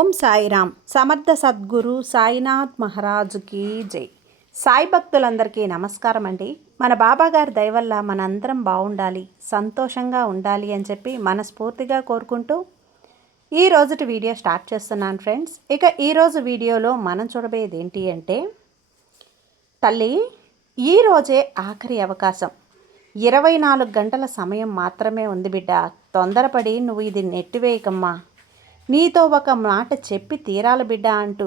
ఓం సాయిరామ్. సమర్థ సద్గురు సాయినాథ్ మహారాజుకి జై. సాయి భక్తులందరికీ నమస్కారం అండి. మన బాబాగారి దయ వల్ల మనందరం బాగుండాలి, సంతోషంగా ఉండాలి అని చెప్పి మనస్ఫూర్తిగా కోరుకుంటూ ఈ రోజుటి వీడియో స్టార్ట్ చేస్తున్నాను ఫ్రెండ్స్. ఇక ఈరోజు వీడియోలో మనం చూడబోయేది ఏంటి అంటే, తల్లి ఈరోజే ఆఖరి అవకాశం, 24 గంటల సమయం మాత్రమే ఉంది బిడ్డ. తొందరపడి నువ్వు ఇది నెట్టివేయకమ్మా, నీతో ఒక మాట చెప్పి తీరాలి బిడ్డ అంటూ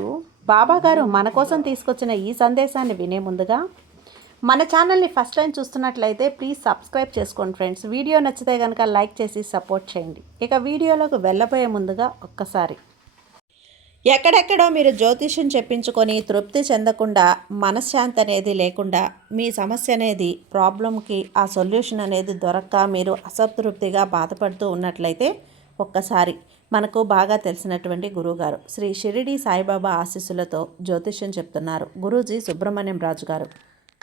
బాబాగారు మన కోసం తీసుకొచ్చిన ఈ సందేశాన్ని వినే ముందుగా మన ఛానల్ని ఫస్ట్ టైం చూస్తున్నట్లయితే ప్లీజ్ సబ్స్క్రైబ్ చేసుకోండి ఫ్రెండ్స్. వీడియో నచ్చితే కనుక లైక్ చేసి సపోర్ట్ చేయండి. ఇక వీడియోలోకి వెళ్ళబోయే ముందుగా ఒక్కసారి, ఎక్కడెక్కడో మీరు జ్యోతిష్యం చెప్పించుకొని తృప్తి చెందకుండా, మనశ్శాంతి అనేది లేకుండా, మీ సమస్య అనేది ప్రాబ్లంకి ఆ సొల్యూషన్ అనేది దొరక్క మీరు అసంతృప్తిగా బాధపడుతూ ఉన్నట్లయితే ఒక్కసారి మనకు బాగా తెలిసినటువంటి గురువుగారు శ్రీ షిరిడి సాయిబాబా ఆశీస్సులతో జ్యోతిష్యం చెప్తున్నారు గురూజీ సుబ్రహ్మణ్యం రాజు గారు.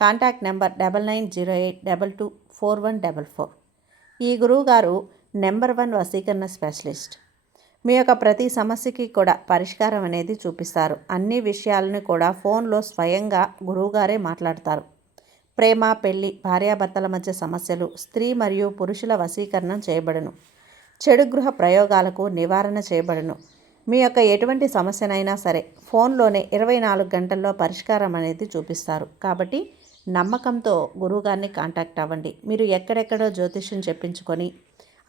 Contact number 9908224144. ఈ గురువుగారు నెంబర్ 1 వశీకరణ స్పెషలిస్ట్. మీ యొక్క ప్రతి సమస్యకి కూడా పరిష్కారం అనేది చూపిస్తారు. అన్ని విషయాలను కూడా ఫోన్లో స్వయంగా గురువుగారే మాట్లాడతారు. ప్రేమ, పెళ్లి, భార్యాభర్తల మధ్య సమస్యలు, స్త్రీ మరియు పురుషుల వశీకరణం చేయబడును. చెడు గృహ ప్రయోగాలకు నివారణ చేయబడును. మీ యొక్క ఎటువంటి సమస్యనైనా సరే ఫోన్లోనే 24 గంటల్లో పరిష్కారం అనేది చూపిస్తారు. కాబట్టి నమ్మకంతో గురువుగారిని కాంటాక్ట్ అవ్వండి. మీరు ఎక్కడెక్కడో జ్యోతిష్యం చెప్పించుకొని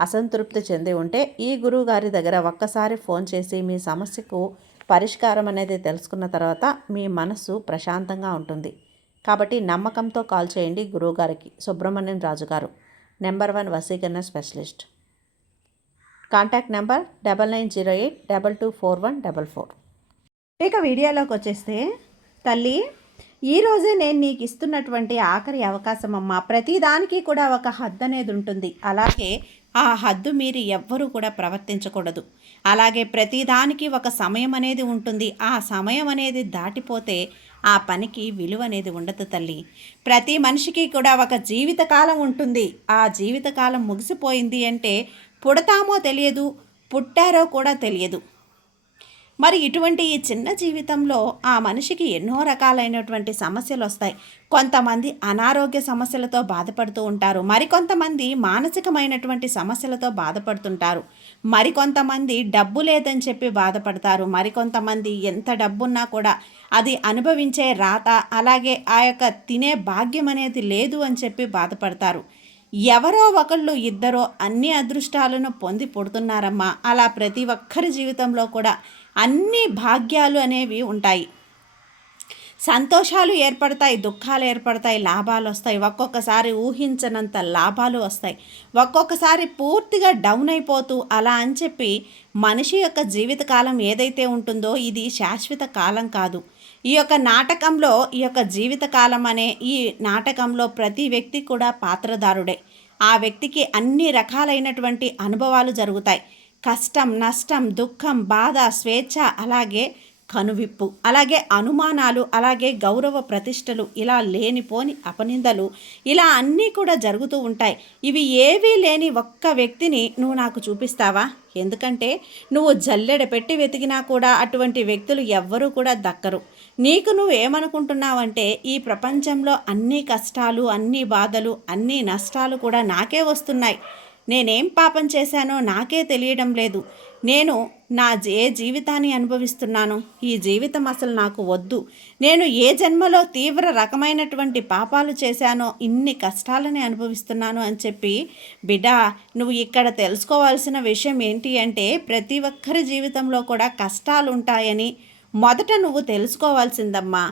అసంతృప్తి చెంది ఉంటే ఈ గురువుగారి దగ్గర ఒక్కసారి ఫోన్ చేసి మీ సమస్యకు పరిష్కారం అనేది తెలుసుకున్న తర్వాత మీ మనసు ప్రశాంతంగా ఉంటుంది. కాబట్టి నమ్మకంతో కాల్ చేయండి గురువుగారికి. సుబ్రహ్మణ్యం రాజు గారు, నెంబర్ 1 వశీకరణ స్పెషలిస్ట్. Contact number 9908224144. ఇక వీడియోలోకి వచ్చేస్తే, తల్లి ఈరోజే నేను నీకు ఇస్తున్నటువంటి ఆఖరి అవకాశం అమ్మ. ప్రతిదానికి కూడా ఒక హద్దు అనేది ఉంటుంది. అలాగే ఆ హద్దు మీరు ఎవ్వరూ కూడా ప్రవర్తించకూడదు. అలాగే ప్రతిదానికి ఒక సమయం అనేది ఉంటుంది. ఆ సమయం అనేది దాటిపోతే ఆ పనికి విలువ అనేది ఉండదు తల్లి. ప్రతి మనిషికి కూడా ఒక జీవితకాలం ఉంటుంది. ఆ జీవితకాలం ముగిసిపోయింది అంటే పుడతామో తెలియదు, పుట్టారో కూడా తెలియదు. మరి ఇటువంటి ఈ చిన్న జీవితంలో ఆ మనిషికి ఎన్నో రకాలైనటువంటి సమస్యలు వస్తాయి. కొంతమంది అనారోగ్య సమస్యలతో బాధపడుతూ ఉంటారు, మరికొంతమంది మానసికమైనటువంటి సమస్యలతో బాధపడుతుంటారు, మరికొంతమంది డబ్బు లేదని చెప్పి బాధపడతారు, మరికొంతమంది ఎంత డబ్బున్నా కూడా అది అనుభవించే రాత, అలాగే ఆ యొక్క తినే భాగ్యం అనేది లేదు అని చెప్పి బాధపడతారు. ఎవరో ఒకళ్ళు ఇద్దరో అన్ని అదృష్టాలను పొంది పుడుతున్నారమ్మా. అలా ప్రతి ఒక్కరి జీవితంలో కూడా అన్ని భాగ్యాలు అనేవి ఉంటాయి. సంతోషాలు ఏర్పడతాయి, దుఃఖాలు ఏర్పడతాయి, లాభాలు వస్తాయి, ఒక్కొక్కసారి ఊహించనంత లాభాలు వస్తాయి, ఒక్కొక్కసారి పూర్తిగా డౌన్ అయిపోతూ అలా అని చెప్పి మనిషి యొక్క జీవితకాలం ఏదైతే ఉంటుందో ఇది శాశ్వత కాలం కాదు. ఈ యొక్క నాటకంలో ఈ యొక్క జీవితకాలం అనే ఈ నాటకంలో ప్రతి వ్యక్తి కూడా పాత్రధారుడే. ఆ వ్యక్తికి అన్ని రకాలైనటువంటి అనుభవాలు జరుగుతాయి. కష్టం, నష్టం, దుఃఖం, బాధ, స్వేచ్ఛ, అలాగే కనువిప్పు, అలాగే అనుమానాలు, అలాగే గౌరవ ప్రతిష్టలు, ఇలా లేనిపోని అపనిందలు, ఇలా అన్నీ కూడా జరుగుతూ ఉంటాయి. ఇవి ఏవీ లేని ఒక్క వ్యక్తిని నువ్వు నాకు చూపిస్తావా? ఎందుకంటే నువ్వు జల్లెడ పెట్టి వెతికినా కూడా అటువంటి వ్యక్తులు ఎవ్వరూ కూడా దక్కరు. నీకు నువ్వు ఏమనుకుంటున్నావంటే ఈ ప్రపంచంలో అన్ని కష్టాలు, అన్ని బాధలు, అన్ని నష్టాలు కూడా నాకే వస్తున్నాయి, నేనేం పాపం చేశానో నాకే తెలియడం లేదు, నేను ఏ జీవితాన్ని అనుభవిస్తున్నాను, ఈ జీవితం అసలు నాకు వద్దు, నేను ఏ జన్మలో తీవ్ర రకమైనటువంటి పాపాలు చేశానో ఇన్ని కష్టాలని అనుభవిస్తున్నాను అని చెప్పి, బిడ్డ నువ్వు ఇక్కడ తెలుసుకోవాల్సిన విషయం ఏంటి అంటే ప్రతి ఒక్కరి జీవితంలో కూడా కష్టాలు ఉంటాయని మొదట నువ్వు తెలుసుకోవాల్సిందమ్మా.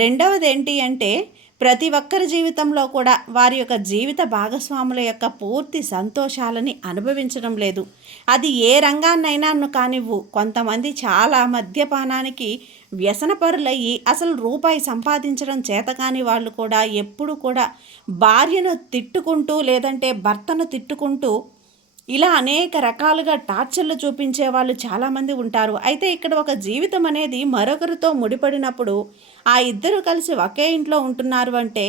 రెండవది ఏంటి అంటే ప్రతి ఒక్కరి జీవితంలో కూడా వారి యొక్క జీవిత భాగస్వాముల యొక్క పూర్తి సంతోషాలని అనుభవించడం లేదు. అది ఏ రంగాన్నైనా కానివ్వు. కొంతమంది చాలా మద్యపానానికి వ్యసనపరులయ్యి అసలు రూపాయి సంపాదించడం చేతకాని వాళ్ళు కూడా ఎప్పుడు కూడా భార్యను తిట్టుకుంటూ, లేదంటే భర్తను తిట్టుకుంటూ, ఇలా అనేక రకాలుగా టార్చర్లు చూపించే వాళ్ళు చాలామంది ఉంటారు. అయితే ఇక్కడ ఒక జీవితం అనేది మరొకరితో ముడిపడినప్పుడు ఆ ఇద్దరు కలిసి ఒకే ఇంట్లో ఉంటున్నారు అంటే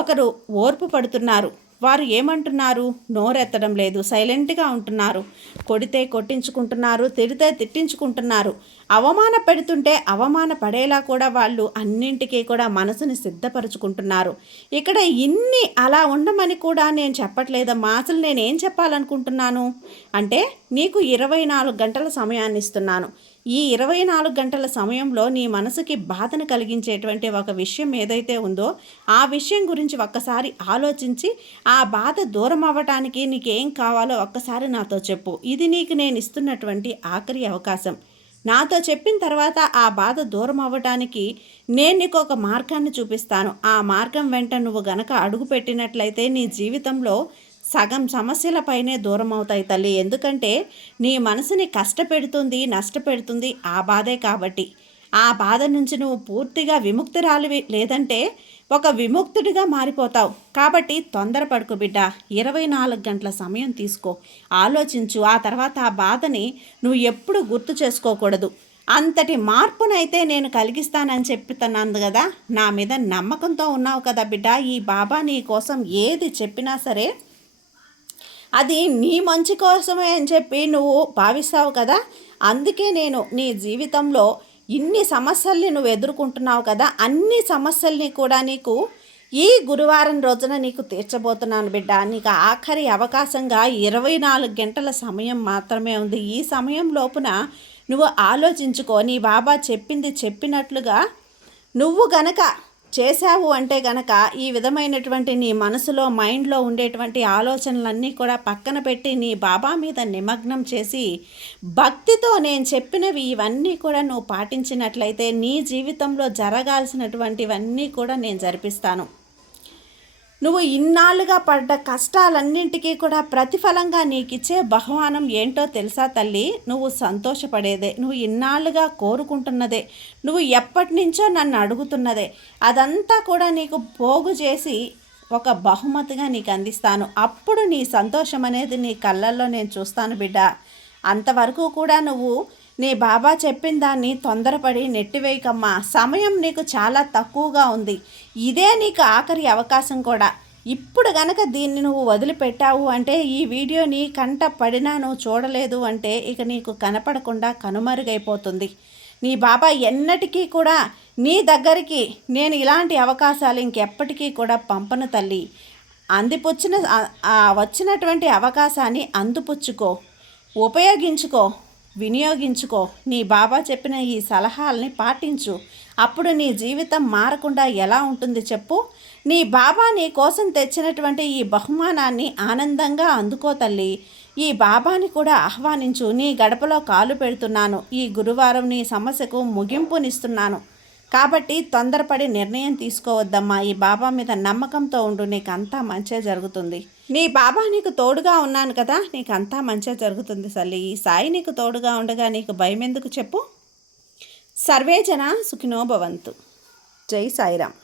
ఒకరు ఓర్పు పడుతున్నారు, వారు ఏమంటున్నారు? నోరెత్తడం లేదు, సైలెంట్గా ఉంటున్నారు. కొడితే కొట్టించుకుంటున్నారు, తిడితే తిట్టించుకుంటున్నారు. అవమాన పెడుతుంటే అవమాన పడేలా కూడా వాళ్ళు అన్నింటికీ కూడా మనసుని సిద్ధపరుచుకుంటున్నారు. ఇక్కడ ఇన్ని అలా ఉండమని కూడా నేను చెప్పట్లేదమ్మా. అసలు నేనేం చెప్పాలనుకుంటున్నాను అంటే, నీకు 24 గంటల సమయాన్ని ఇస్తున్నాను. ఈ 24 గంటల సమయంలో నీ మనసుకి బాధను కలిగించేటువంటి ఒక విషయం ఏదైతే ఉందో ఆ విషయం గురించి ఒక్కసారి ఆలోచించి ఆ బాధ దూరం అవ్వటానికి నీకేం కావాలో ఒక్కసారి నాతో చెప్పు. ఇది నీకు నేను ఇస్తున్నటువంటి ఆఖరి అవకాశం. నాతో చెప్పిన తర్వాత ఆ బాధ దూరం అవ్వటానికి నేను నీకు ఒక మార్గాన్ని చూపిస్తాను. ఆ మార్గం వెంట నువ్వు గనక అడుగు పెట్టినట్లయితే నీ జీవితంలో సగం సమస్యలపైనే దూరం అవుతాయి తల్లి. ఎందుకంటే నీ మనసుని కష్టపెడుతుంది, నష్టపెడుతుంది ఆ బాధే కాబట్టి. ఆ బాధ నుంచి నువ్వు పూర్తిగా విముక్తురాలివి, లేదంటే ఒక విముక్తుడిగా మారిపోతావు. కాబట్టి తొందరపడుకో బిడ్డ. 24 గంటల సమయం తీసుకో, ఆలోచించు. ఆ తర్వాత ఆ బాధని నువ్వు ఎప్పుడు గుర్తు చేసుకోకూడదు. అంతటి మార్పునైతే నేను కలిగిస్తానని చెప్తున్నాను కదా. నా మీద నమ్మకంతో ఉన్నావు కదా బిడ్డ. ఈ బాబా నీ కోసం ఏది చెప్పినా సరే అది నీ మంచి కోసమే అని చెప్పి నువ్వు భావిస్తావు కదా. అందుకే నేను నీ జీవితంలో ఇన్ని సమస్యల్ని నువ్వు ఎదుర్కొంటున్నావు కదా, అన్ని సమస్యల్ని కూడా నీకు ఈ గురువారం రోజున నీకు తీర్చబోతున్నాను బిడ్డ. నీకు ఆఖరి అవకాశంగా 24 గంటల సమయం మాత్రమే ఉంది. ఈ సమయం లోపున నువ్వు ఆలోచించుకో. నీ బాబా చెప్పింది చెప్పినట్లుగా నువ్వు గనక చేశావు అంటే గనక ఈ విధమైనటువంటి నీ మనసులో మైండ్లో ఉండేటువంటి ఆలోచనలన్నీ కూడా పక్కన పెట్టి నీ బాబా మీద నిమగ్నం చేసి భక్తితో నేను చెప్పినవి ఇవన్నీ కూడా నువ్వు పాటించినట్లయితే నీ జీవితంలో జరగాల్సినటువంటివన్నీ కూడా నేను జరిపిస్తాను. నువ్వు ఇన్నాళ్ళుగా పడ్డ కష్టాలన్నింటికీ కూడా ప్రతిఫలంగా నీకిచ్చే బహుమానం ఏంటో తెలుసా తల్లి? నువ్వు సంతోషపడేదే, నువ్వు ఇన్నాళ్ళుగా కోరుకుంటున్నదే, నువ్వు ఎప్పటి నుంచో నన్ను అడుగుతున్నదే, అదంతా కూడా నీకు పోగు చేసి ఒక బహుమతిగా నీకు అందిస్తాను. అప్పుడు నీ సంతోషం అనేది నీ కళ్ళల్లో నేను చూస్తాను బిడ్డ. అంతవరకు కూడా నువ్వు నీ బాబా చెప్పిన దాన్ని తొందరపడి నెట్టివేయకమ్మా. సమయం నీకు చాలా తక్కువగా ఉంది. ఇదే నీకు ఆఖరి అవకాశం కూడా. ఇప్పుడు గనక దీన్ని నువ్వు వదిలిపెట్టావు అంటే, ఈ వీడియో నీ కంట పడినా నువ్వు చూడలేదు అంటే ఇక నీకు కనపడకుండా కనుమరుగైపోతుంది. నీ బాబా ఎన్నటికీ కూడా నీ దగ్గరికి నేను ఇలాంటి అవకాశాలు ఇంకెప్పటికీ కూడా పంపను తల్లి. వచ్చినటువంటి అవకాశాన్ని అందిపుచ్చుకో, ఉపయోగించుకో, వినియోగించుకో. నీ బాబా చెప్పిన ఈ సలహాలని పాటించు. అప్పుడు నీ జీవితం మారకుండా ఎలా ఉంటుంది చెప్పు? నీ బాబా నీ కోసం తెచ్చినటువంటి ఈ బహుమానాన్ని ఆనందంగా అందుకో తల్లి. ఈ బాబాని కూడా ఆహ్వానించు. నీ గడపలో కాలు పెడుతున్నాను. ఈ గురువారం నీ సమస్యకు ముగింపునిస్తున్నాను. కాబట్టి తొందరపడి నిర్ణయం తీసుకోవద్దమ్మా. ఈ బాబా మీద నమ్మకంతో ఉండు. నీకు అంతా మంచే జరుగుతుంది. నీ బాబా నీకు తోడుగా ఉన్నాను కదా, నీకు అంతా మంచే జరుగుతుంది తల్లి. ఈ సాయి నీకు తోడుగా ఉండగా నీకు భయం ఎందుకు చెప్పు? సర్వే జన సుఖినో భవంతు. జై సాయిరామ్.